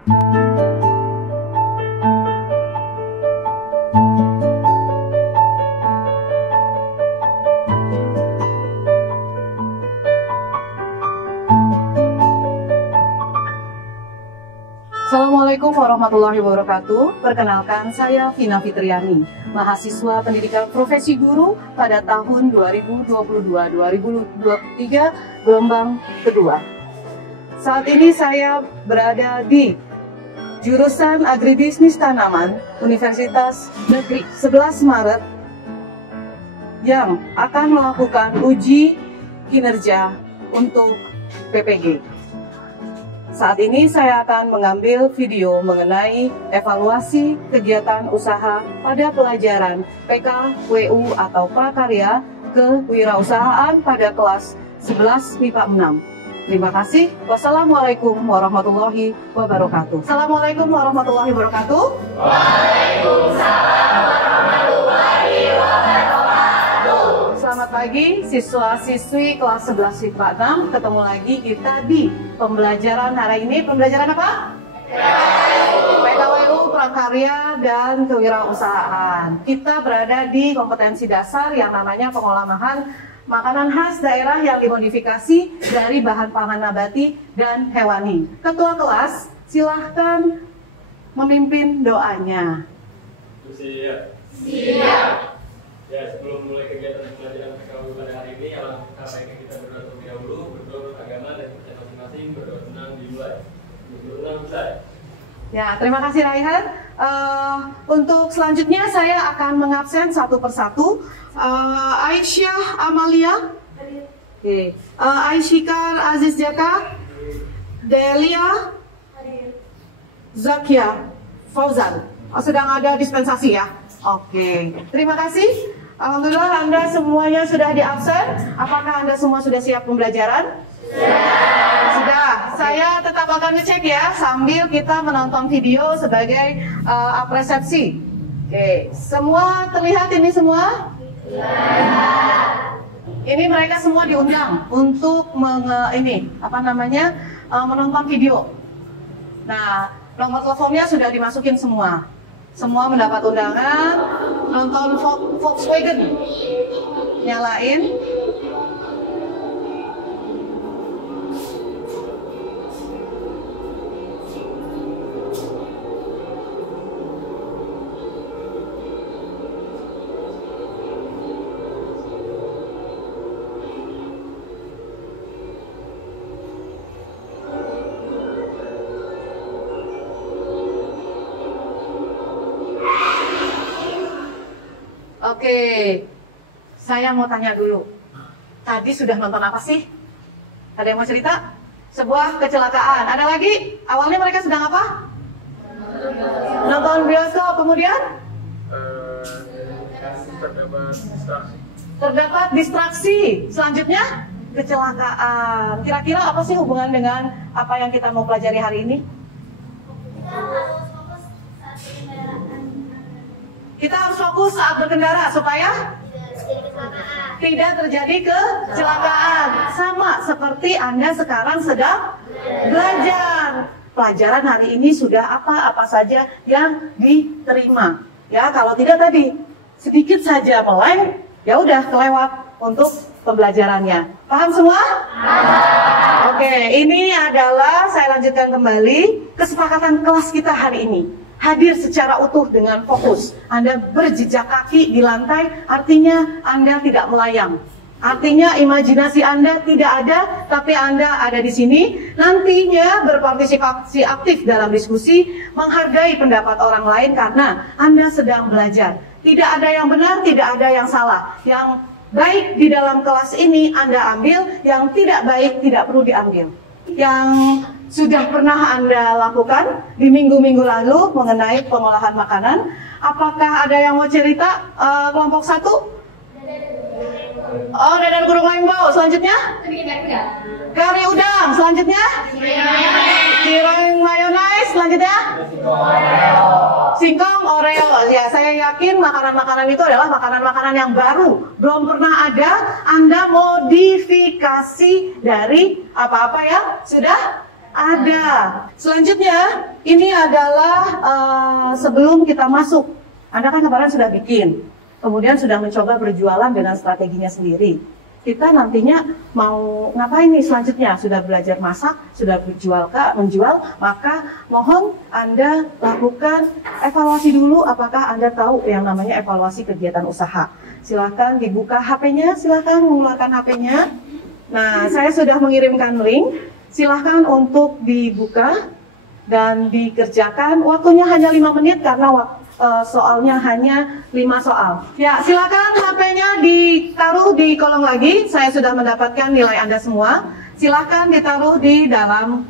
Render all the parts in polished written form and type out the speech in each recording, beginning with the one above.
Assalamualaikum warahmatullahi wabarakatuh. Perkenalkan, saya Vina Fitriani, mahasiswa pendidikan profesi guru pada tahun 2022-2023 gelombang kedua. Saat ini saya berada di jurusan Agribisnis Tanaman Universitas Negeri 11 Maret yang akan melakukan uji kinerja untuk PPG. Saat ini saya akan mengambil video mengenai evaluasi kegiatan usaha pada pelajaran PK, WU atau Prakarya Kewirausahaan pada kelas 11 MIPA 6. Terima kasih. Wassalamualaikum warahmatullahi wabarakatuh. Assalamualaikum warahmatullahi wabarakatuh. Waalaikumsalam warahmatullahi wabarakatuh. Selamat pagi siswa-siswi kelas 11 MIPA 6. Ketemu lagi kita di pembelajaran hari ini. Pembelajaran apa? PKWU, Prakarya, dan Kewirausahaan. Kita berada di kompetensi dasar yang namanya pengolahan makanan khas daerah yang dimodifikasi dari bahan pangan nabati dan hewani. Ketua kelas, silahkan memimpin doanya. Siap. Siap. Ya, sebelum mulai kegiatan pembelajaran PKWU pada hari ini, alangkah baiknya kita berdoa terlebih dahulu, berdoa menurut agama dan percaya masing-masing, berdoa senang dimulai. Berdoa senang selesai. Ya, terima kasih Raihan. Untuk selanjutnya saya akan mengabsen satu persatu. Aisyah Amalia, Aisyikar Aziz Jaka, Delia, Zakia, Fauzan. Sedang ada dispensasi ya? Oke, terima kasih. Alhamdulillah Anda semuanya sudah diabsen. Apakah Anda semua sudah siap pembelajaran? Sudah. Saya tetap akan ngecek ya sambil kita menonton video sebagai apresiasi. Oke, semua terlihat ini semua? Ini mereka semua diundang untuk menonton video. Nah, nomor teleponnya sudah dimasukin semua. Semua mendapat undangan nonton Volkswagen. Nyalain. Oke, saya mau tanya dulu. Tadi sudah nonton apa sih? Ada yang mau cerita? Sebuah kecelakaan. Ada lagi? Awalnya mereka sedang apa? Nonton bioskop. Kemudian? Terdapat distraksi. Selanjutnya? Kecelakaan. Kira-kira apa sih hubungan dengan apa yang kita mau pelajari hari ini? Kita harus fokus saat berkendara supaya tidak terjadi kecelakaan. Sama seperti Anda sekarang sedang belajar. Pelajaran hari ini sudah apa saja yang diterima. Ya, kalau tidak tadi sedikit saja meleng, ya udah kelewat untuk pembelajarannya. Paham semua? Oke, ini adalah saya lanjutkan kembali kesepakatan kelas kita hari ini. Hadir secara utuh dengan fokus. Anda berjejak kaki di lantai, artinya Anda tidak melayang. Artinya imajinasi Anda tidak ada, tapi Anda ada di sini. Nantinya berpartisipasi aktif dalam diskusi, menghargai pendapat orang lain karena Anda sedang belajar. Tidak ada yang benar, tidak ada yang salah. Yang baik di dalam kelas ini Anda ambil, yang tidak baik tidak perlu diambil. Yang sudah pernah Anda lakukan di minggu-minggu lalu mengenai pengolahan makanan. Apakah ada yang mau cerita? Kelompok 1? Oh, dadan kurung lembau. Selanjutnya? Kari udang. Selanjutnya? Cireng mayonnaise. Selanjutnya? Singkong Oreo. Ya, saya yakin makanan-makanan itu adalah makanan-makanan yang baru, belum pernah ada. Anda modifikasi dari apa-apa yang sudah Ada. Selanjutnya, ini adalah sebelum kita masuk. Anda kan kemarin sudah bikin, kemudian sudah mencoba berjualan dengan strateginya sendiri. Kita nantinya mau ngapain nih selanjutnya? Sudah belajar masak, sudah menjual, maka mohon Anda lakukan evaluasi dulu apakah Anda tahu yang namanya evaluasi kegiatan usaha. Silahkan dibuka HP-nya, silahkan mengeluarkan HP-nya. Nah, saya sudah mengirimkan link, silahkan untuk dibuka dan dikerjakan. Waktunya hanya 5 menit karena soalnya hanya 5 soal. Ya, silakan HP-nya ditaruh di kolong lagi. Saya sudah mendapatkan nilai Anda semua. Silakan ditaruh di dalam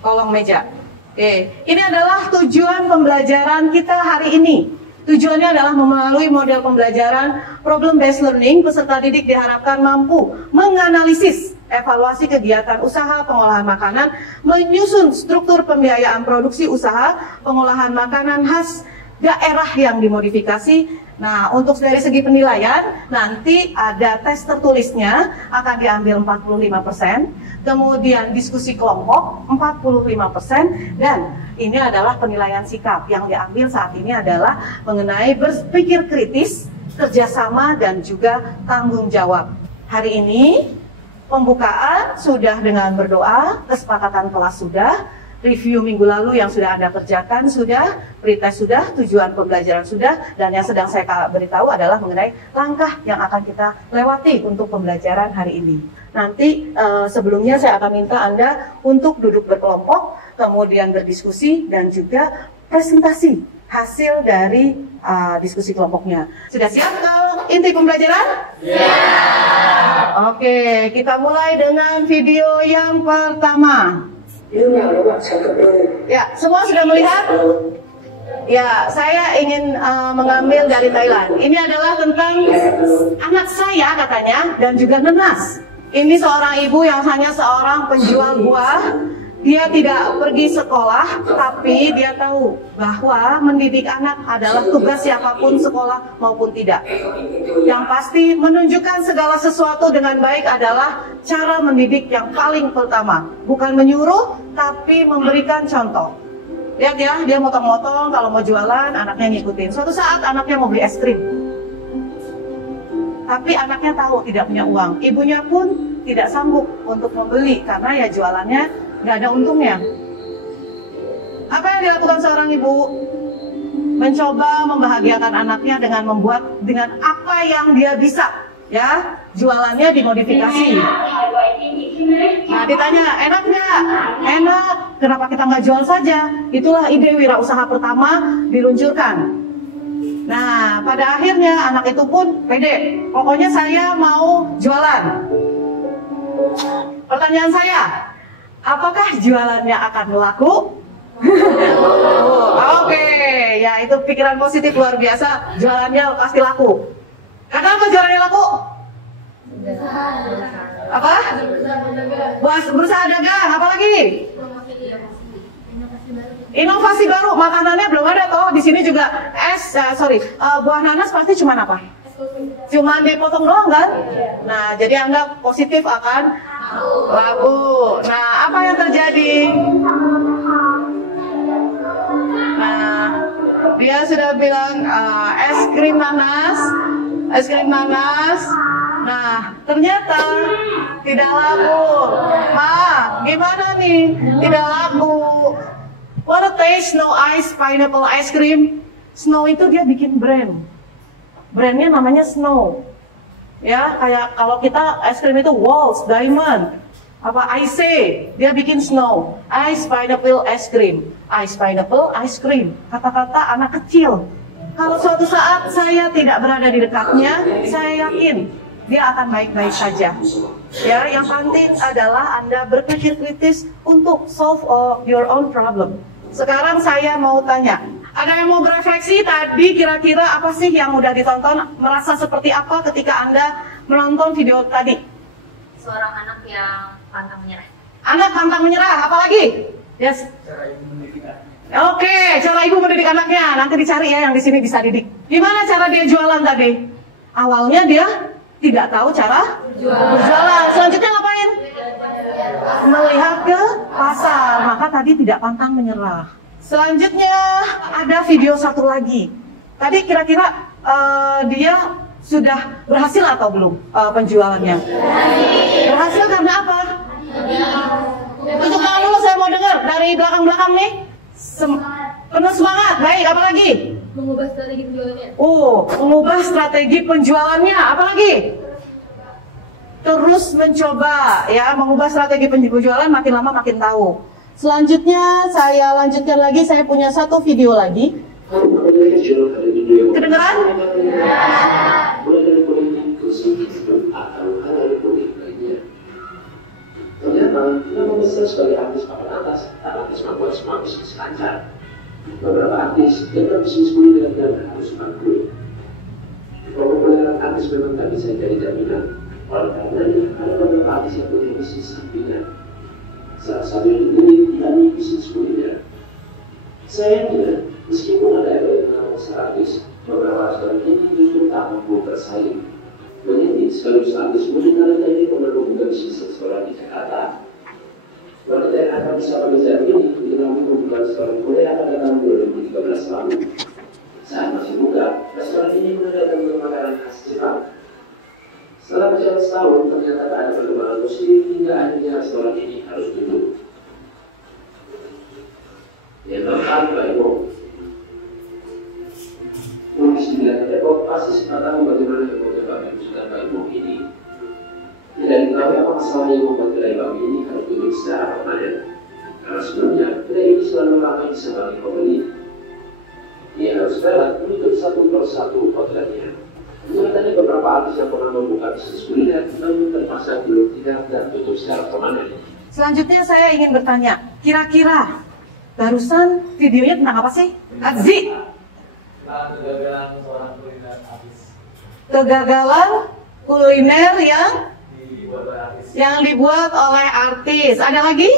kolong meja. Oke, ini adalah tujuan pembelajaran kita hari ini. Tujuannya adalah melalui model pembelajaran problem based learning, peserta didik diharapkan mampu menganalisis evaluasi kegiatan usaha pengolahan makanan, menyusun struktur pembiayaan produksi usaha pengolahan makanan khas daerah yang dimodifikasi. Nah, untuk dari segi penilaian, nanti ada tes tertulisnya akan diambil 45%, kemudian diskusi kelompok 45%, dan ini adalah penilaian sikap. Yang diambil saat ini adalah mengenai berpikir kritis, kerjasama, dan juga tanggung jawab. Hari ini, pembukaan sudah dengan berdoa, kesepakatan kelas sudah, review minggu lalu yang sudah Anda kerjakan sudah, pretest sudah, tujuan pembelajaran sudah, dan yang sedang saya beritahu adalah mengenai langkah yang akan kita lewati untuk pembelajaran hari ini. Nanti sebelumnya saya akan minta Anda untuk duduk berkelompok, kemudian berdiskusi, dan juga presentasi hasil dari diskusi kelompoknya. Sudah siap kalau inti pembelajaran? Ya. Oke, kita mulai dengan video yang pertama. Ya, semua sudah melihat? Ya, saya ingin mengambil dari Thailand. Ini adalah tentang anak saya katanya dan juga nenas. Ini seorang ibu yang hanya seorang penjual buah. Dia tidak pergi sekolah, tapi dia tahu bahwa mendidik anak adalah tugas siapapun sekolah maupun tidak. Yang pasti menunjukkan segala sesuatu dengan baik adalah cara mendidik yang paling pertama. Bukan menyuruh, tapi memberikan contoh. Lihat ya, dia motong-motong kalau mau jualan, anaknya ngikutin. Suatu saat anaknya mau beli es krim. Tapi anaknya tahu tidak punya uang. Ibunya pun tidak sanggup untuk membeli karena ya jualannya nggak ada untungnya. Apa yang dilakukan seorang ibu? Mencoba membahagiakan anaknya dengan membuat dengan apa yang dia bisa, ya, jualannya dimodifikasi. Nah, ditanya, enak nggak? Enak. Kenapa kita nggak jual saja? Itulah ide wirausaha pertama diluncurkan. Nah, pada akhirnya anak itu pun pede. Pokoknya saya mau jualan. Pertanyaan saya, apakah jualannya akan laku? Oke, ya itu pikiran positif luar biasa. Jualannya pasti laku. Kenapa jualannya laku? Apa? Berusaha dagang. Apa lagi? Inovasi baru. Makanannya belum ada toh. Di sini juga buah nanas pasti cuma apa? Cuma dipotong doang kan? Nah, jadi anggap positif akan laku. Nah, apa yang terjadi? Nah, dia sudah bilang es krim nanas. Nah, ternyata tidak laku. Gimana nih? Tidak laku. What a taste, Snow Ice Pineapple Ice Cream. Snow itu dia bikin brand. Brandnya namanya Snow. Ya, kayak kalau kita es krim itu Waltz, Diamond, Ice, dia bikin Snow, Ice Pineapple Ice Cream, Ice Pineapple Ice Cream. Kata-kata anak kecil. Kalau suatu saat saya tidak berada di dekatnya, saya yakin dia akan baik-baik saja. Ya, yang penting adalah Anda berpikir kritis untuk solve your own problem. Sekarang saya mau tanya, ada yang mau berefleksi tadi kira-kira apa sih yang udah ditonton? Merasa seperti apa ketika Anda menonton video tadi? Seorang anak yang pantang menyerah. Anak pantang menyerah, apa lagi? Yes. Cara ibu mendidik anaknya. Oke, cara ibu mendidik anaknya. Nanti dicari ya yang di sini bisa didik. Gimana cara dia jualan tadi? Awalnya dia tidak tahu cara berjualan. Selanjutnya ngapain? melihat ke pasar, maka tadi tidak pantang menyerah. Selanjutnya ada video satu lagi. Tadi kira-kira dia sudah berhasil atau belum penjualannya? Berhasil karena apa? Untuk tangan dulu, saya mau dengar dari belakang-belakang nih. Penuh semangat. Baik, apa lagi? Mengubah strategi penjualannya. Mengubah strategi penjualannya. Apa lagi? Terus mencoba ya, mengubah strategi penjualan, makin lama makin tahu. Selanjutnya saya lanjutkan lagi, saya punya satu video lagi. Kedengeran? Ternyata nama besar sebagai artis papan atas tak lantas membuat semua bisnis lancar. Beberapa artis dengan bisnis kuliner dan harus bangkrut. Kepopuleran artis memang tak bisa jadi jaminan. Oleh karenanya ada beberapa artis yang punya bisnis sampingan. Salah satu yang ini yakni bisnis kuliner. Sayangnya, meskipun ada yang mengenal besar artis, beberapa restoran ini justru tak mampu bersaing. Menjadi sekaligus artis mengenal ini pemerlu buka bisnis restoran di Jakarta. Wanita yang akan bisa mengejar ini dikenali membuka restoran Korea pada tahun 2013 lalu. Saat masih buka, restoran ini mengadakan makanan khas Jepang. Setelah berjalan setahun, ternyata tak ada perkembangan positif hingga akhirnya restoran ini harus tutup. Yang keempat, Baimo. Lukis di bidang Depok pasti sempat tahu bagaimana kebun wujudkan Baimo ini. Tidak diketahui apa masalahnya yang membuat kedai bakmi ini harus tutup secara permanen. Karena sebelumnya, kedai ini selalu ramai disambangi pembeli. Ia harus rela menutup satu persatu outletnya. Nyatanya beberapa artis yang pernah membuka bisnis kuliner namun terpaksa belum tidak dan tutup secara permanen. Selanjutnya saya ingin bertanya, kira-kira barusan videonya tentang apa sih? Azi? Kegagalan seorang kuliner artis. Kegagalan kuliner yang dibuat oleh artis. dibuat oleh artis. Ada lagi?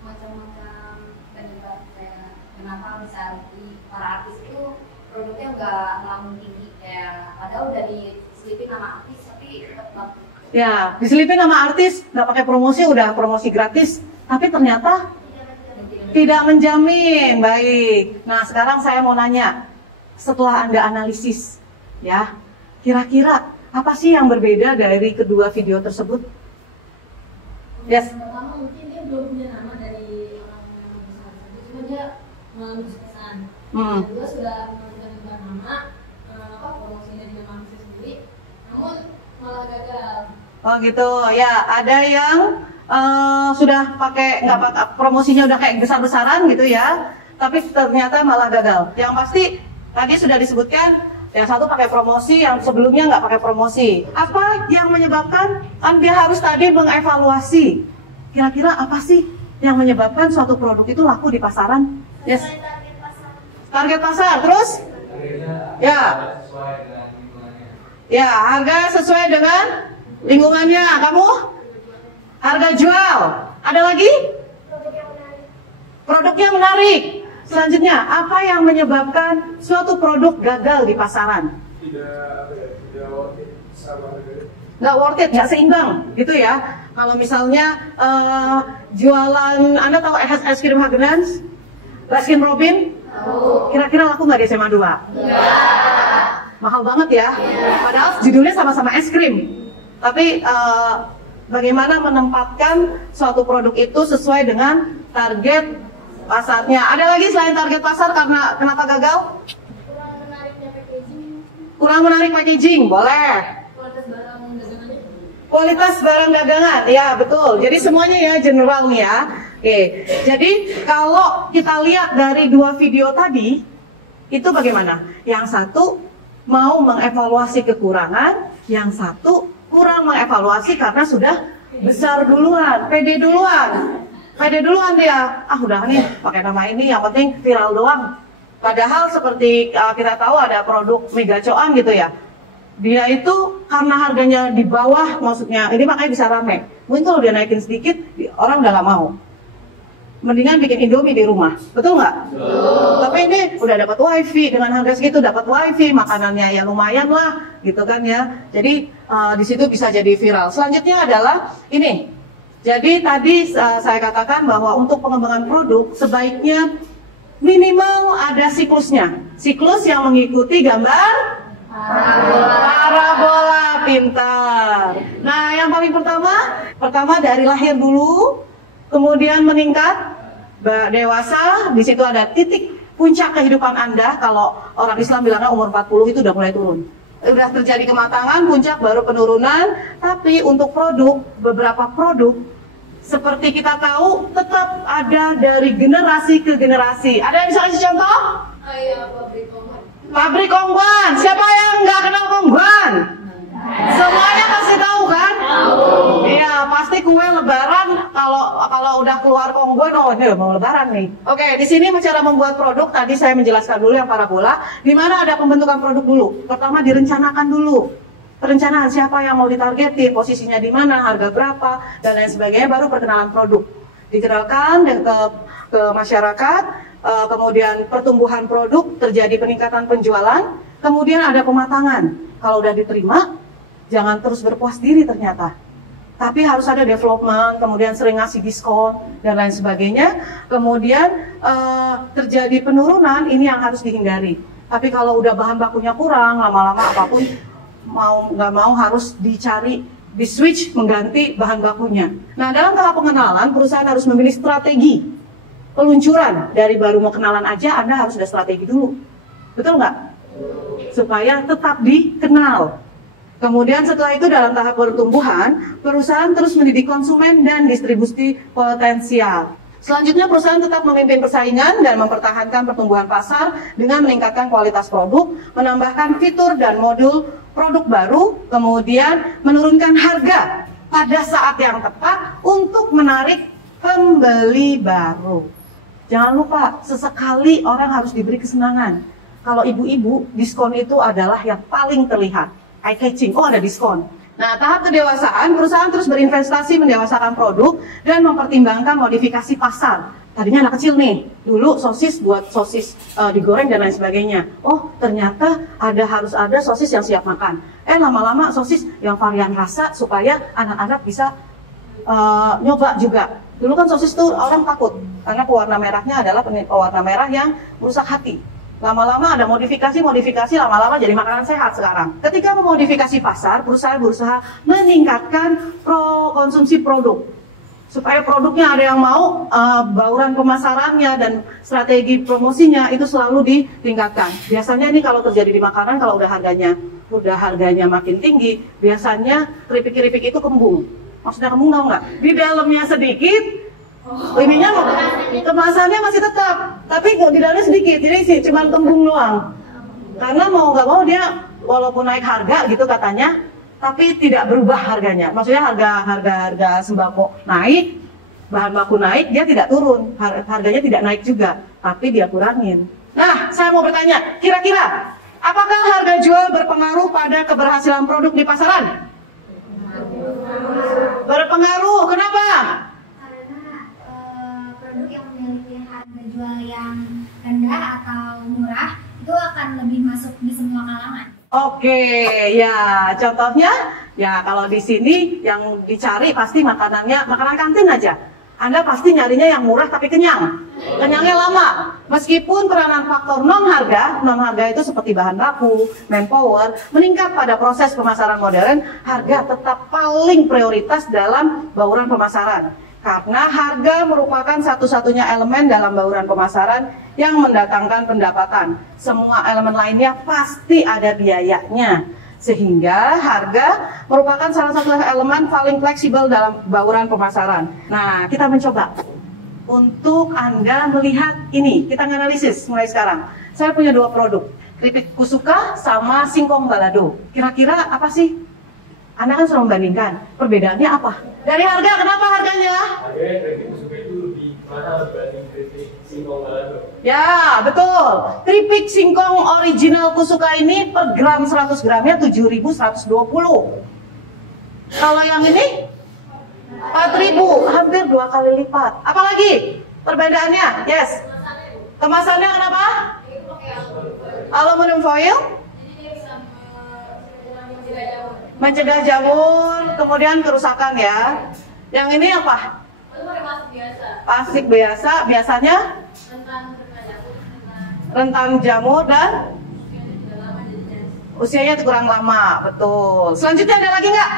Macam-macam penyebab kenapa bisa para artis itu produknya nggak melambung tinggi, kayak padahal udah diselipin nama artis tapi tetap bagus. Ya, diselipin nama artis, nggak pakai promosi, udah promosi gratis, tapi ternyata tidak menjamin. Baik. Nah, sekarang saya mau nanya, setelah Anda analisis, ya, kira-kira apa sih yang berbeda dari kedua video tersebut? Yes. Pertama mungkin dia belum punya nama dari orang yang besar tersebut, cuma dia mengalami kesuksesan. Yang kedua sudah menentukan nama, promosinya juga masih sendiri, namun malah gagal. Oh gitu, ya. Ada yang sudah pakai nggak pakai promosinya udah kayak besar-besaran gitu ya, tapi ternyata malah gagal. Yang pasti tadi sudah disebutkan. Yang satu pakai promosi, yang sebelumnya nggak pakai promosi. Apa yang menyebabkan? Kan dia harus tadi mengevaluasi. Kira-kira apa sih yang menyebabkan suatu produk itu laku di pasaran? Yes. Target pasar. Terus? Ya. Ya, harga sesuai dengan lingkungannya. Kamu? Harga jual. Ada lagi? Produknya menarik. Selanjutnya, apa yang menyebabkan suatu produk gagal di pasaran? Tidak worth it sama harganya. Nggak worth it, nggak seimbang, gitu ya. Kalau misalnya jualan, Anda tahu es krim Häagen-Dazs? Baskin Robin? Kira-kira laku nggak di SMA 2? Mahal banget ya. Padahal judulnya sama-sama es krim. Tapi bagaimana menempatkan suatu produk itu sesuai dengan target pasarnya. Ada lagi selain target pasar karena kenapa gagal? Kurang menariknya packaging. Kurang menarik packaging, boleh. Kualitas barang dagangannya. Kualitas barang dagangan, ya betul. Jadi semuanya ya general nih ya. Oke. Jadi kalau kita lihat dari dua video tadi, itu bagaimana? Yang satu mau mengevaluasi kekurangan, yang satu kurang mengevaluasi karena sudah besar duluan, pede duluan. Pede duluan dia, udah nih pakai nama ini, yang penting viral doang. Padahal seperti kita tahu ada produk Mega Coan gitu ya. Dia itu karena harganya di bawah, maksudnya ini makanya bisa rame. Mungkin kalau dia naikin sedikit, orang udah gak mau. Mendingan bikin Indomie di rumah, betul nggak? Tapi ini udah dapat wifi, dengan harga segitu dapat wifi, makanannya ya lumayan lah, gitu kan ya. Jadi di situ bisa jadi viral. Selanjutnya adalah ini. Jadi tadi saya katakan bahwa untuk pengembangan produk sebaiknya minimal ada siklusnya. Siklus yang mengikuti gambar parabola, pintar. Nah, yang paling pertama dari lahir dulu, kemudian meningkat, dewasa, di situ ada titik puncak kehidupan Anda. Kalau orang Islam bilangnya umur 40 itu udah mulai turun. Udah terjadi kematangan, puncak baru penurunan. Tapi untuk produk, beberapa produk seperti kita tahu tetap ada dari generasi ke generasi. Ada yang bisa kasih contoh? Pabrik Kongguan. Siapa yang nggak kenal Kongguan? Semuanya pasti tahu kan? Iya, pasti kue Lebaran kalau udah keluar Kongguan, oh ini mau Lebaran nih. Oke, di sini cara membuat produk tadi saya menjelaskan dulu yang parabola. Di mana ada pembentukan produk dulu. Pertama direncanakan dulu. Perencanaan siapa yang mau ditargetin, posisinya di mana, harga berapa, dan lain sebagainya, baru perkenalan produk. Dikenalkan ke masyarakat, kemudian pertumbuhan produk, terjadi peningkatan penjualan, kemudian ada pematangan. Kalau udah diterima, jangan terus berpuas diri ternyata. Tapi harus ada development, kemudian sering ngasih diskon, dan lain sebagainya. Kemudian terjadi penurunan, ini yang harus dihindari. Tapi kalau udah bahan bakunya kurang, lama-lama apapun, nggak mau harus dicari, di switch mengganti bahan bakunya. Nah, dalam tahap pengenalan, perusahaan harus memilih strategi peluncuran. Dari baru mau kenalan aja, Anda harus ada strategi dulu. Betul nggak? Supaya tetap dikenal. Kemudian setelah itu dalam tahap pertumbuhan, perusahaan terus mendidik konsumen dan distribusi potensial. Selanjutnya perusahaan tetap memimpin persaingan dan mempertahankan pertumbuhan pasar dengan meningkatkan kualitas produk, menambahkan fitur dan modul produk baru, kemudian menurunkan harga pada saat yang tepat untuk menarik pembeli baru. Jangan lupa, sesekali orang harus diberi kesenangan. Kalau ibu-ibu, diskon itu adalah yang paling terlihat. Eye catching, oh ada diskon. Nah, tahap kedewasaan, perusahaan terus berinvestasi mendewasakan produk dan mempertimbangkan modifikasi pasar. Tadinya anak kecil nih, dulu sosis buat sosis digoreng dan lain sebagainya. Oh, ternyata harus ada sosis yang siap makan. Lama-lama sosis yang varian rasa supaya anak-anak bisa nyoba juga. Dulu kan sosis tuh orang takut, karena pewarna merahnya adalah pewarna merah yang merusak hati. Lama-lama ada modifikasi, lama-lama jadi makanan sehat sekarang. Ketika memodifikasi pasar, perusahaan berusaha meningkatkan konsumsi produk. Supaya produknya ada yang mau, bauran pemasarannya dan strategi promosinya itu selalu ditingkatkan. Biasanya ini kalau terjadi di makanan, kalau udah harganya makin tinggi, biasanya keripik-keripik itu kembung. Maksudnya kembung tau nggak? Di dalamnya sedikit, ininya kemasannya masih tetap, tapi di dalamnya sedikit, jadi sih cuma kembung doang. Karena mau nggak mau dia walaupun naik harga gitu katanya, tapi tidak berubah harganya. Maksudnya harga sembako naik, bahan baku naik, dia tidak turun, harganya tidak naik juga, tapi dia kurangin. Nah, saya mau bertanya, kira-kira apakah harga jual berpengaruh pada keberhasilan produk di pasaran? Berpengaruh, kenapa? Produk yang memiliki harga jual yang rendah atau murah itu akan lebih masuk di semua kalangan. Oke, ya contohnya ya kalau di sini yang dicari pasti makanan kantin aja. Anda pasti nyarinya yang murah tapi kenyangnya lama. Meskipun peranan faktor non harga itu seperti bahan baku, manpower meningkat pada proses pemasaran modern, harga tetap paling prioritas dalam bauran pemasaran. Karena harga merupakan satu-satunya elemen dalam bauran pemasaran yang mendatangkan pendapatan. Semua elemen lainnya pasti ada biayanya. Sehingga harga merupakan salah satu elemen paling fleksibel dalam bauran pemasaran. Nah, kita mencoba untuk Anda melihat ini. Kita analisis mulai sekarang. Saya punya dua produk, keripik kusuka sama singkong balado. Kira-kira apa sih? Anda kan sudah membandingkan, perbedaannya apa? Dari harga, kenapa harganya? Harganya keripik kusuka itu lebih mahal dibanding keripik singkong balado. Ya, betul. Keripik singkong original kusuka ini per gram 100 gramnya 7.120. Kalau yang ini 4.000, hampir 2 kali lipat. Apalagi perbedaannya? Yes. Kemasannya kenapa? Aluminium foil. Mencegah jamur, kemudian kerusakan ya. Yang ini apa? Itu pakai plastik biasa. Plastik biasa, biasanya rentan jamur dan usianya kurang lama, betul. Selanjutnya ada lagi nggak?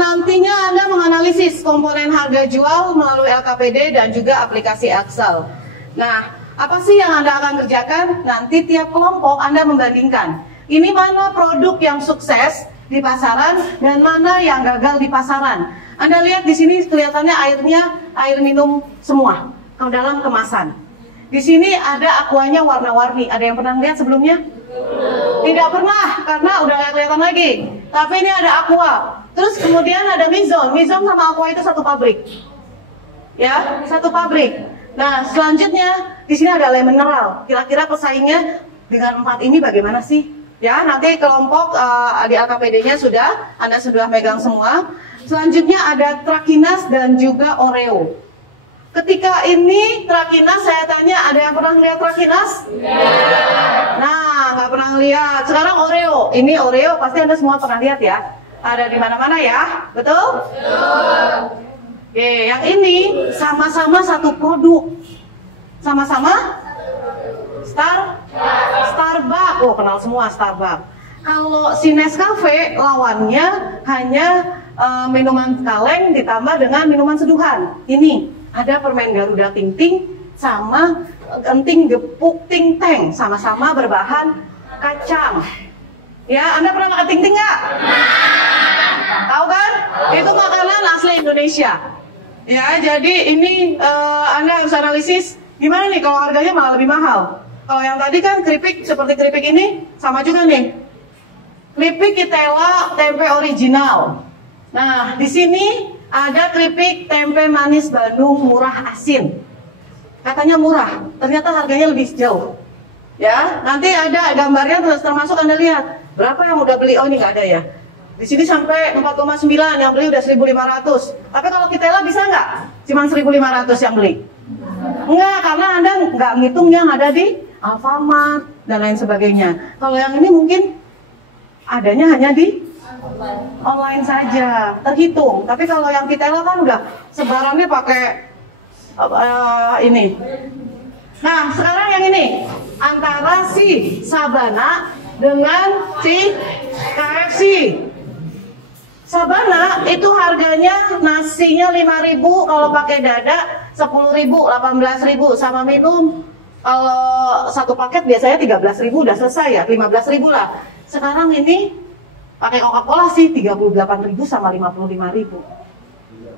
Nantinya Anda menganalisis komponen harga jual melalui LKPD dan juga aplikasi Excel. Nah, apa sih yang Anda akan kerjakan? Nanti tiap kelompok Anda membandingkan. Ini mana produk yang sukses di pasaran dan mana yang gagal di pasaran. Anda lihat di sini kelihatannya airnya air minum semua ke dalam kemasan. Di sini ada aquanya warna-warni. Ada yang pernah lihat sebelumnya? Tidak pernah, karena udah nggak kelihatan lagi. Tapi ini ada aqua. Terus kemudian ada Mizone. Mizone sama aqua itu satu pabrik. Ya, satu pabrik. Nah, selanjutnya di sini ada Le Mineral. Kira-kira pesaingnya dengan 4 ini bagaimana sih? Ya, nanti kelompok di LKPD-nya sudah, Anda sudah megang semua. Selanjutnya ada Trakinas dan juga Oreo. Ketika ini Trakinas, saya tanya, ada yang pernah lihat Trakinas? Nah, nggak pernah lihat. Sekarang Oreo. Ini Oreo pasti Anda semua pernah lihat ya. Ada di mana-mana ya, betul? Oke, yang ini sama-sama satu produk. Sama-sama? Starbucks. Oh, kenal semua Starbucks. Kalau si Nescafe lawannya hanya minuman kaleng ditambah dengan minuman seduhan. Ini ada permen Garuda Ting Ting sama Enting Gepuk Ting Teng, sama-sama berbahan kacang. Ya, Anda pernah makan Ting Ting nggak? Tahu kan? Itu makanan asli Indonesia. Ya, jadi ini Anda harus analisis gimana nih kalau harganya malah lebih mahal. Kalau yang tadi kan keripik seperti keripik ini sama juga nih. Keripik Kitela tempe original. Nah, di sini ada keripik tempe manis Bandung murah asin. Katanya murah, ternyata harganya lebih jauh. Ya, nanti ada gambarnya termasuk Anda lihat. Berapa yang udah beli? Oh, ini nggak ada ya. Di sini sampai 4,9, yang beli udah 1.500. Tapi kalau Kitela bisa nggak? Cuman 1.500 yang beli. Enggak, karena Anda nggak ngitung yang ada di Alfamart dan lain sebagainya. Kalau yang ini mungkin adanya hanya di online saja, terhitung. Tapi kalau yang Kitela kan udah sebarannya pakai ini. Nah, sekarang yang ini antara si Sabana dengan si KFC. Sabana itu harganya nasinya 5.000, kalau pakai dada 10.000, 18.000, sama minum kalau satu paket biasanya 13.000 udah selesai ya, 15.000 lah. Sekarang ini pakai Coca-Cola sih 38.000 sama 55.000.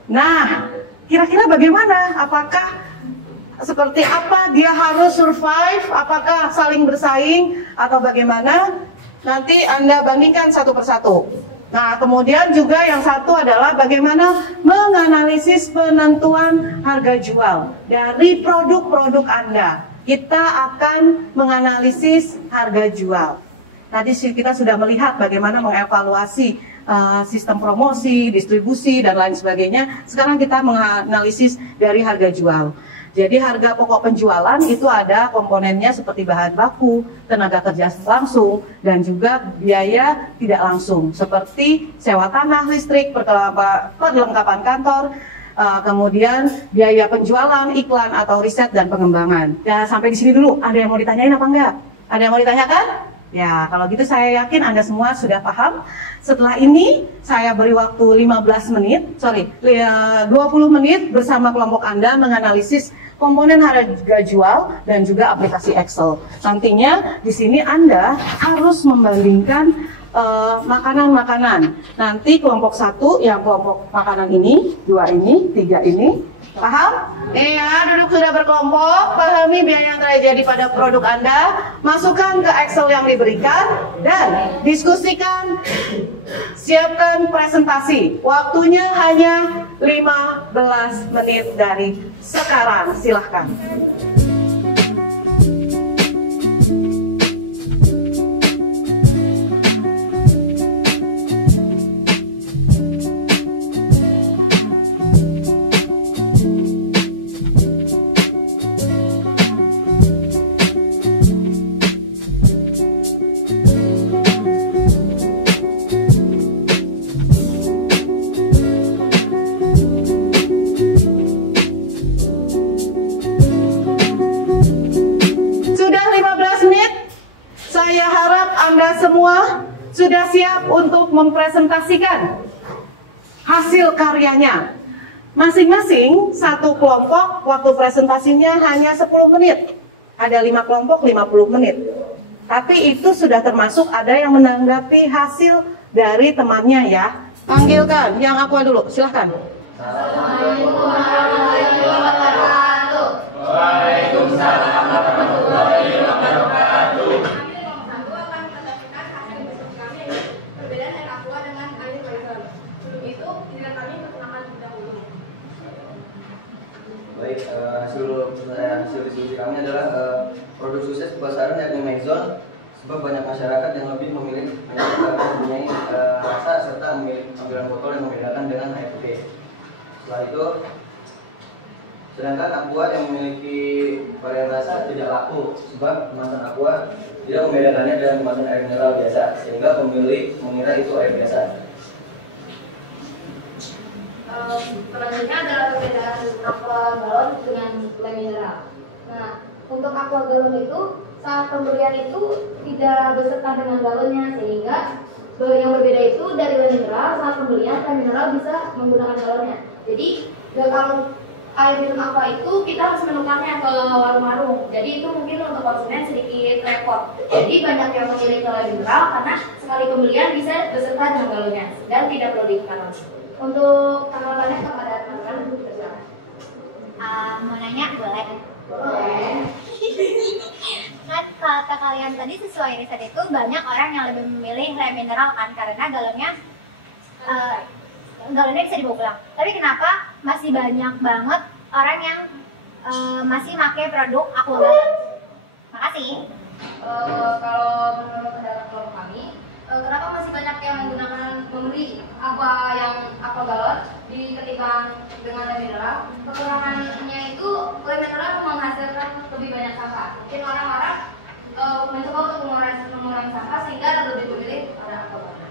Nah, kira-kira bagaimana? Apakah seperti apa dia harus survive? Apakah saling bersaing atau bagaimana? Nanti Anda bandingkan satu persatu. Nah, kemudian juga yang satu adalah bagaimana menganalisis penentuan harga jual dari produk-produk Anda. Kita akan menganalisis harga jual. Tadi kita sudah melihat bagaimana mengevaluasi sistem promosi, distribusi, dan lain sebagainya. Sekarang kita menganalisis dari harga jual. Jadi harga pokok penjualan itu ada komponennya seperti bahan baku, tenaga kerja langsung, dan juga biaya tidak langsung seperti sewa tanah, listrik, perlengkapan kantor, kemudian biaya penjualan, iklan atau riset dan pengembangan. Ya, sampai di sini dulu. Ada yang mau ditanyain apa enggak? Ada yang mau ditanyakan? Ya, kalau gitu saya yakin Anda semua sudah paham. Setelah ini saya beri waktu 20 menit bersama kelompok Anda menganalisis komponen harga jual dan juga aplikasi Excel. Nantinya di sini Anda harus membandingkan makanan-makanan. Nanti kelompok 1 yang kelompok makanan ini, 2 ini, 3 ini. Paham? Iya, duduk sudah berkelompok, pahami biaya yang terjadi pada produk Anda, masukkan ke Excel yang diberikan, dan diskusikan, siapkan presentasi. Waktunya hanya 15 menit dari sekarang, silahkan. semua sudah siap untuk mempresentasikan hasil karyanya. Masing-masing satu kelompok waktu presentasinya hanya 10 menit. Ada 5 kelompok 50 menit. Tapi itu sudah termasuk ada yang menanggapi hasil dari temannya ya. Panggilkan yang Aqua dulu, silahkan. Assalamualaikum warahmatullahi wabarakatuh. Waalaikumsalam warahmatullahi wabarakatuh. Aku akan menyampaikan hasil besok kami, perbedaan air aqua dengan air laser. Sebelum itu, giliran kami perkenalan terlebih dahulu. Baik, hasil diskusi kami adalah produk sukses pasaran yakni Mexon, sebab banyak masyarakat yang lebih memilih mempunyai rasa serta memilih tampilan botol yang membedakan dengan air putih. Setelah itu, sedangkan aqua yang memiliki varian rasa tidak laku, sebab kemasan aqua tidak membedakannya dengan kemasan air mineral biasa, sehingga pemilik mengira itu air biasa. Selanjutnya adalah perbedaan aqua galon dengan lem mineral. Nah, untuk aqua galon itu saat pembelian itu tidak beserta dengan galonnya, sehingga yang berbeda itu dari lem mineral, saat pembelian lem mineral bisa menggunakan galonnya. Jadi kalau air minum aqua itu kita harus menukarnya ke warung-warung. Jadi itu mungkin untuk konsumen sedikit repot. Jadi banyak yang memilih ke lem mineral karena sekali pembelian bisa beserta dengan galonnya dan tidak perlu ditukar. Untuk tanggapannya kepada teman-teman, silakan. Mau nanya boleh? Boleh. Nah, kata kalian tadi sesuai riset itu banyak orang yang lebih memilih lem mineral kan karena galonnya bisa dibawa pulang. Tapi kenapa masih banyak banget orang yang masih pakai produk aqua galon? Makasih. Kalau menurut pendapat kelompok kami, kenapa masih banyak yang membeli aqua galon ketimbang dengan lem mineral? Kekurangannya itu lem mineral menghasilkan lebih banyak sampah. Mungkin orang-orang mencoba untuk mengurangi sampah sehingga lebih memilih pada aqua galon.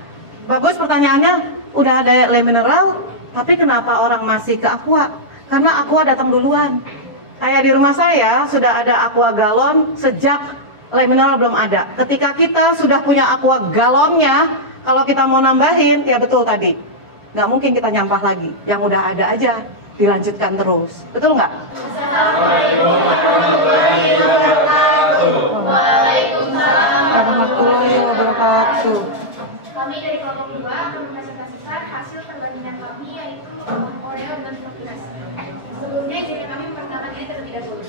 Bagus pertanyaannya, udah ada lem mineral, tapi kenapa orang masih ke aqua? Karena aqua datang duluan. Kayak di rumah saya sudah ada aqua galon sejak lem mineral belum ada. Ketika kita sudah punya aqua galonnya, kalau kita mau nambahin, ya betul tadi, nggak mungkin kita nyampah lagi. Yang udah ada aja, dilanjutkan terus. Betul nggak? Assalamualaikum warahmatullahi wabarakatuh. Waalaikumsalam Warahmatullahi wabarakatuh. Kami dari kelompok 2 akan mempresentasikan hasil perbandingan kami, yaitu Oreo dan Topinas. Sebelumnya, jadi kami memperkenalkan diri terlebih dahulu.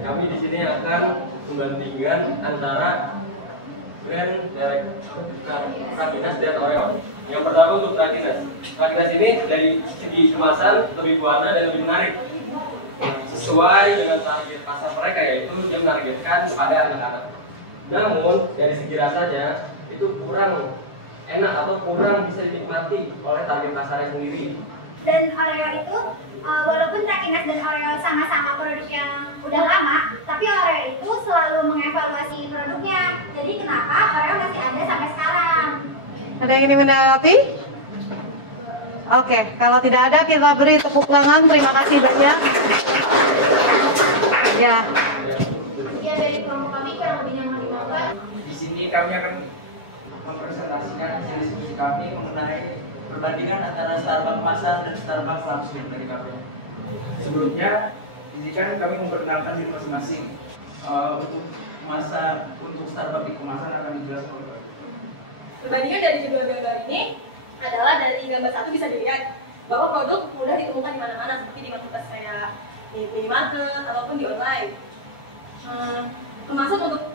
Kami di sini akan membandingkan antara brand Trakinas dan Oreo. Yang pertama untuk Trakinas. Trakinas ini dari segi kemasan lebih warna dan lebih menarik, sesuai dengan target pasar mereka, yaitu dia menargetkan kepada anak-anak. Namun dari segi rasanya itu kurang enak atau kurang bisa dinikmati oleh target pasarnya sendiri. Dan Oreo itu walaupun Trakinas dan Oreo sama-sama produk yang udah lama, tapi Oreo itu selalu mengevaluasi produknya. Jadi kenapa Oreo masih ada sampai sekarang? Ada yang ingin menanggapi? Oke, kalau tidak ada kita beri tepuk tangan. Terima kasih banyak. Ya. Ya, dari kelompok kami kurang lebihnya mengenai Di sini kami akan mempresentasikan hasil diskusi kami mengenai perbandingan antara Starbucks kemasan dan Starbucks langsung dari kami. Sebelumnya, izinkan kami memperkenalkan diri masing-masing. Untuk Starbucks di kemasan akan dijelaskan oleh Pak. Perbandingan dari kedua gambar ini adalah dari gambar satu bisa dilihat bahwa produk mudah ditemukan di mana-mana seperti di marketplace kayak di minimarket ataupun di online. Kemasan untuk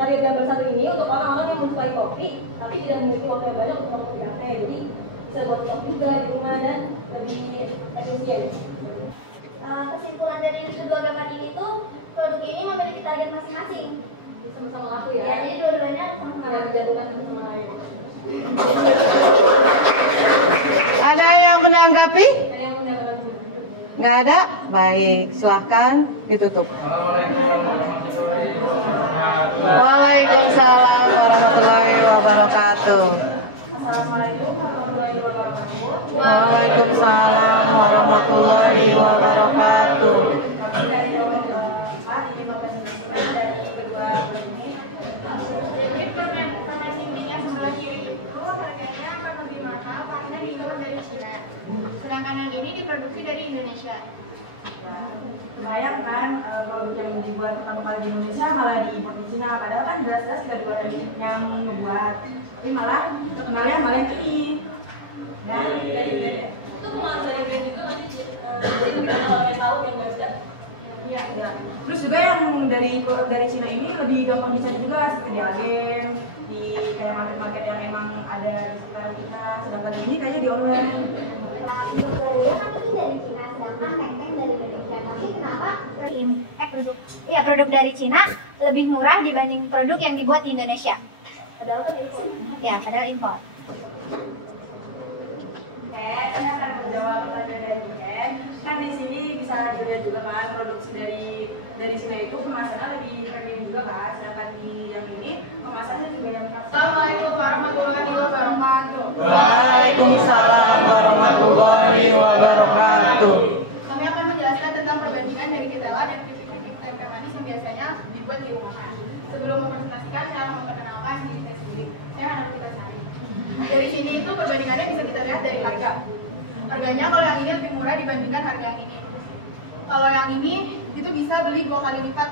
dari gambar satu ini untuk orang-orang yang menyukai kopi tapi tidak memiliki waktu yang banyak untuk kopi latte, jadi bisa buat stok juga di rumah dan lebih efisien. Kesimpulan dari kedua gambar ini tuh produk ini memiliki target masing-masing. Sama-sama laku ya. Ya, jadi dua-duanya sama-sama Tidak menjatuhkan satu sama lain. Ada yang menanggapi? Ada yang mendapat Nggak ada? Baik, silahkan ditutup. Waalaikumsalam warahmatullahi wabarakatuh. Assalamualaikum warahmatullahi wabarakatuh. Waalaikumsalam warahmatullahi wabarakatuh. Kami dari kelompok 4 ingin mempresentasikan dari kedua produk ini. Jadi fermentasi Indonesia. Kebayang kan produk yang dibuat pertama kali di Indonesia malah diimpor di Cina, padahal kan jelas-jelas tidak dua yang membuat, tapi malah terkenalnya malah yang ini. Ya, itu pengaruh dari brand juga nanti jadi lebih kalau yang tahu yang nggak bisa. Iya, iya. Terus juga yang dari Cina ini lebih gampang dicari juga seperti di agen, di kayak market-market yang emang ada di sekitar kita. Sedangkan ini kayaknya di online. Untuk Korea kan ini dari Cina, sedangkan Teng-Teng dari Indonesia. Tapi kenapa produk dari Cina lebih murah dibanding produk yang dibuat di Indonesia? Padahal kan impor. Ya, padahal impor. Saya akan menjawab pertanyaan dari Ken. Kan di sini bisa dilihat juga kan produksi dari Cina itu kemasannya lebih premium juga kan, sedangkan di yang ini kemasannya juga yang Assalamualaikum warahmatullahi wabarakatuh. Waalaikumsalam warahmatullahi wabarakatuh. Kami akan menjelaskan tentang perbandingan dari ketela dan keripik tempe manis yang biasanya dibuat di rumahan. Sebelum mempresentasikan, saya akan memperkenalkan diri saya sendiri. Saya Hana Sari. Dari sini itu perbandingannya bisa kita lihat dari harga. Harganya kalau yang ini lebih murah dibandingkan harga yang ini. Kalau yang ini itu bisa beli 2 kali lipat.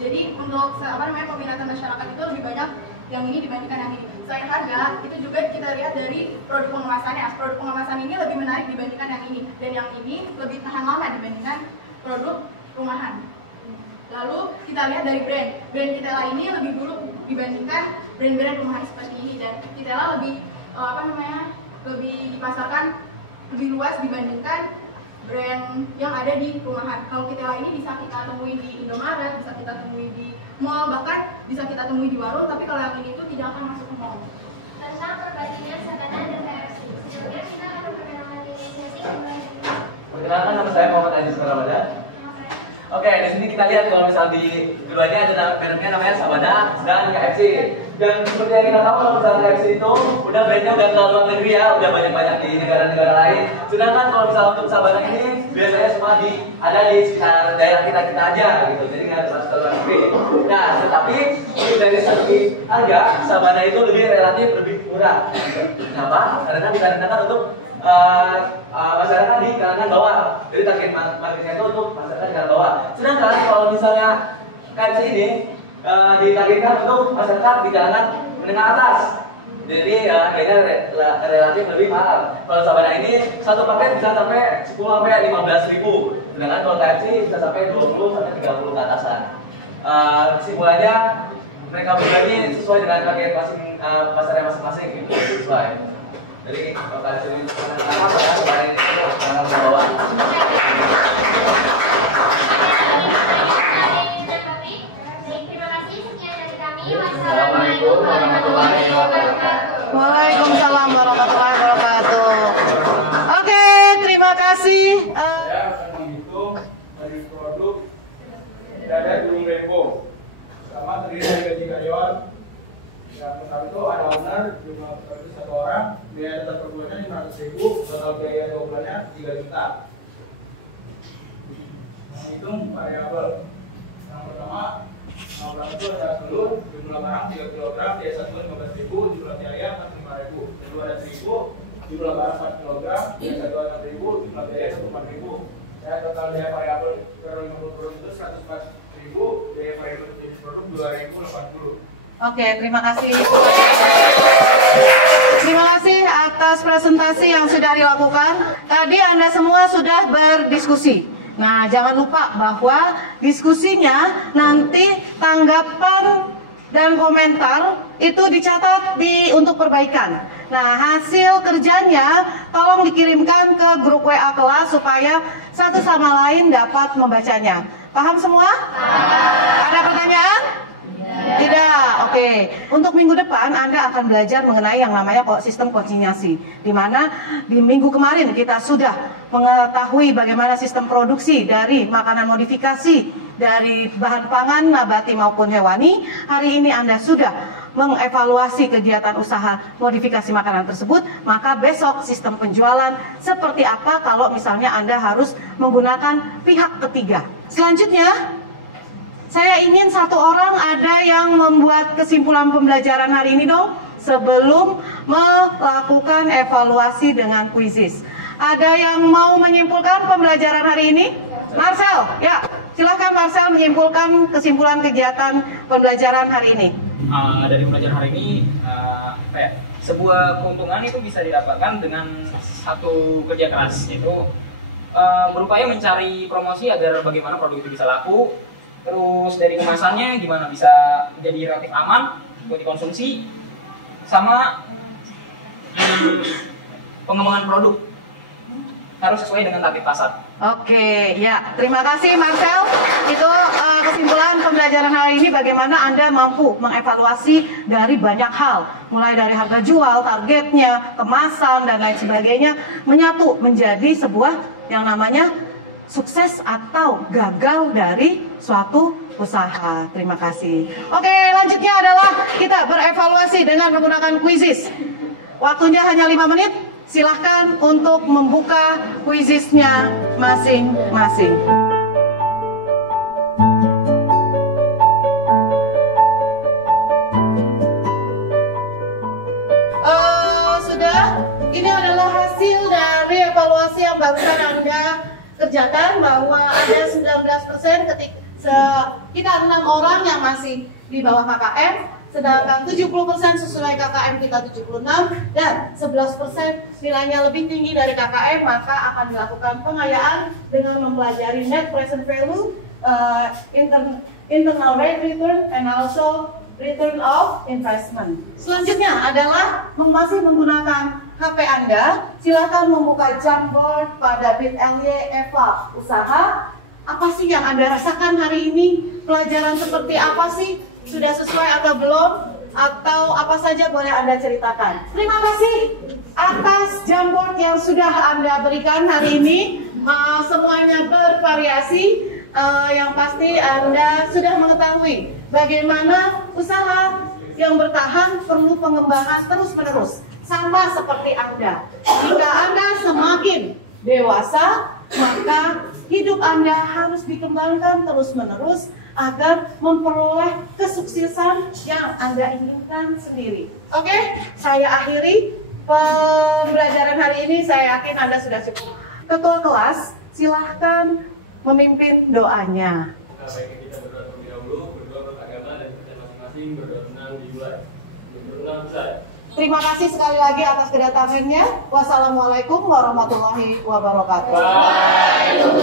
Jadi untuk peminatan masyarakat itu lebih banyak yang ini dibandingkan yang ini. Selain harga, itu juga kita lihat dari produk pengemasannya. Produk pengemasan ini lebih menarik dibandingkan yang ini, dan yang ini lebih tahan lama dibandingkan produk rumahan. Lalu kita lihat dari brand. Brand Kitela ini lebih buruk dibandingkan brand-brand rumahan seperti ini, dan Kitela lebih lebih dipasarkan lebih luas dibandingkan brand yang ada di rumahan. Kalau Kitela ini bisa kita temui di Indomaret, bisa kita temui di mall, bahkan bisa kita temui di warung, tapi kalau yang ini itu tidak akan masuk ke mall. Tentang perbandingan Sabana dan KFC. Sebelumnya kita akan memperkenalkan diri masing-masing. Perkenalkan, nama saya Muhammad Aziz Farabada. Oke, di sini kita lihat kalau misal di keduanya ada mereknya namanya Sabana dan KFC. Dan seperti yang kita tahu kalau misalnya KFC itu udah brandnya udah ke luar negeri ya, udah banyak-banyak di negara-negara lain. Sedangkan kalau misalnya untuk Sabana ini biasanya semua ada di sekitar daerah kita aja gitu, jadi nggak harus ke luar negeri. Nah, tetapi dari segi harga Sabana itu relatif lebih murah. Kenapa? Karena dikarenakan untuk masyarakat di kalangan bawah, jadi target marketnya itu untuk masyarakat di kalangan bawah. Sedangkan kalau misalnya KFC ini ditargetkan untuk masyarakat di kalangan menengah atas, jadi harganya relatif lebih mahal. Kalau Sabana ini satu paket bisa sampai 10 sampai 15 ribu, sedangkan kalau KFC bisa sampai 20 sampai 30 ke atasan. Kesimpulannya mereka berbagi sesuai dengan target pasarnya masing-masing gitu, sesuai. Jadi kalau KFC ini apa ya, Sabana ini kalangan bawah. Assalamualaikum warahmatullahi wabarakatuh. Waalaikumsalam warahmatullahi wabarakatuh. Oke, terima kasih. Saya akan menghitung dari produk dada burung rainbow. Sama terdiri dari gaji karyawan. Yang pertama itu ada owner, jumlah pekerja 1 orang, biaya tetap per bulannya 500.000, total biaya 2 bulannya 3 juta. Menghitung variabel. Yang pertama, barang itu ada telur, jumlah barang 3 kg, biaya 1 bulan 15.000, jumlah biaya 45.000. Kedua ada terigu, jumlah barang 4 kg, biaya 1 bulan 6.000, jumlah biaya 24.000. Ya, total biaya variabel per 50 produk itu 104.000, biaya variabel jenis produk 2.080. Oke, terima kasih. Terima kasih atas presentasi yang sudah dilakukan. Tadi Anda semua sudah berdiskusi. Nah, jangan lupa bahwa diskusinya nanti tanggapan dan komentar itu dicatat untuk perbaikan. Nah, hasil kerjanya tolong dikirimkan ke grup WA kelas supaya satu sama lain dapat membacanya. Paham semua? Ada pertanyaan? Tidak, oke. Untuk minggu depan Anda akan belajar mengenai yang namanya sistem konsinyasi, di mana di minggu kemarin kita sudah mengetahui bagaimana sistem produksi dari makanan modifikasi dari bahan pangan nabati maupun hewani. Hari ini Anda sudah mengevaluasi kegiatan usaha modifikasi makanan tersebut, maka besok sistem penjualan seperti apa kalau misalnya Anda harus menggunakan pihak ketiga. Selanjutnya, saya ingin satu orang ada yang membuat kesimpulan pembelajaran hari ini dong, sebelum melakukan evaluasi dengan kuisis. Ada yang mau menyimpulkan pembelajaran hari ini? Marcel, ya. Silakan Marcel menyimpulkan kesimpulan kegiatan pembelajaran hari ini. Dari pembelajaran hari ini, sebuah keuntungan itu bisa didapatkan dengan satu kerja keras, yaitu berupaya mencari promosi agar bagaimana produk itu bisa laku. Terus dari kemasannya gimana bisa menjadi relatif aman buat dikonsumsi, sama pengembangan produk harus sesuai dengan target pasar. Oke, ya, terima kasih Marcel. Itu kesimpulan pembelajaran hari ini, bagaimana Anda mampu mengevaluasi dari banyak hal, mulai dari harga jual, targetnya, kemasan, dan lain sebagainya, menyatu menjadi sebuah yang namanya sukses atau gagal dari suatu usaha. Terima kasih. Oke, lanjutnya adalah kita berevaluasi dengan menggunakan quizzes. Waktunya hanya 5 menit. Silahkan untuk membuka quizzesnya masing-masing. Sudah, ini adalah hasil dari evaluasi yang barusan Anda kerjakan, bahwa ada 19% kita 6 orang yang masih di bawah KKM, sedangkan 70% sesuai KKM kita 76, dan 11% nilainya lebih tinggi dari KKM, maka akan dilakukan pengayaan dengan mempelajari net present value, internal rate return, and also return of investment. Selanjutnya adalah masih menggunakan HP Anda. Silakan membuka Jamboard pada bit.ly Eva Usaha. Apa sih yang Anda rasakan hari ini? Pelajaran seperti apa sih? Sudah sesuai atau belum? Atau apa saja boleh Anda ceritakan? Terima kasih atas Jamboard yang sudah Anda berikan hari ini. Semuanya bervariasi. Yang pasti Anda sudah mengetahui bagaimana usaha yang bertahan perlu pengembangan terus-menerus. Sama seperti Anda. Jika Anda semakin dewasa, maka hidup Anda harus dikembangkan terus-menerus agar memperoleh kesuksesan yang Anda inginkan sendiri. Oke, saya akhiri pembelajaran hari ini. Saya yakin Anda sudah cukup. Ketua kelas, silahkan memimpin doanya. Baiknya kita berdoa terlebih dahulu, berdoa menurut agama dan percaya masing-masing, berdoa tenang dimulai. Berdoa selesai. Terima kasih sekali lagi atas kedatangannya. Wassalamualaikum warahmatullahi wabarakatuh. Bye.